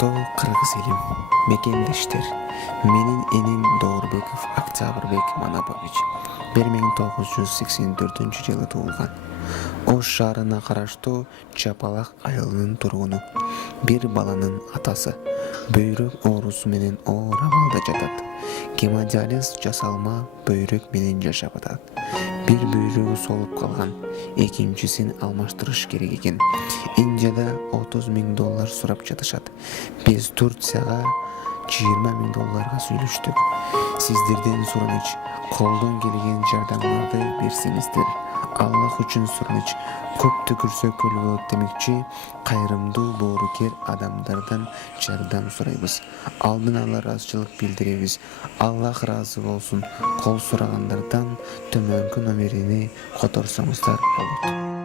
Урматтуу кыргыз элим, мекендештер, менин эним Доорубеков Октябрбек Манапович 1984-жылы туулган. Ош шаарына караштуу Чапалак айылынын тургуну. Бир баланын атасы. Бөйрөк оорусу менен оор абалда жатат. Гемодиализ жасалма бөйрөк менен жашап атат. Бир бөйрөгү солуп калган, экинчисин алмаштырыш керек экен. Индияда $30.000 сурап жатышат. Биз Турцияга $20.000 сүйлөштүк. Сиздерден сураныч, колдон келген жардамыңарды берсеңиздер. Аллах үчүн сураныч, көп түкүрсө көл болот демекчи, кайрымдуу боорукер адамдардан жардам сурайбыз. Алдын ала ыраазычылык билдиребиз. Аллах ыраазы болсун. Кол сурагандардан төмөнкү номерине которсоңуздар болот.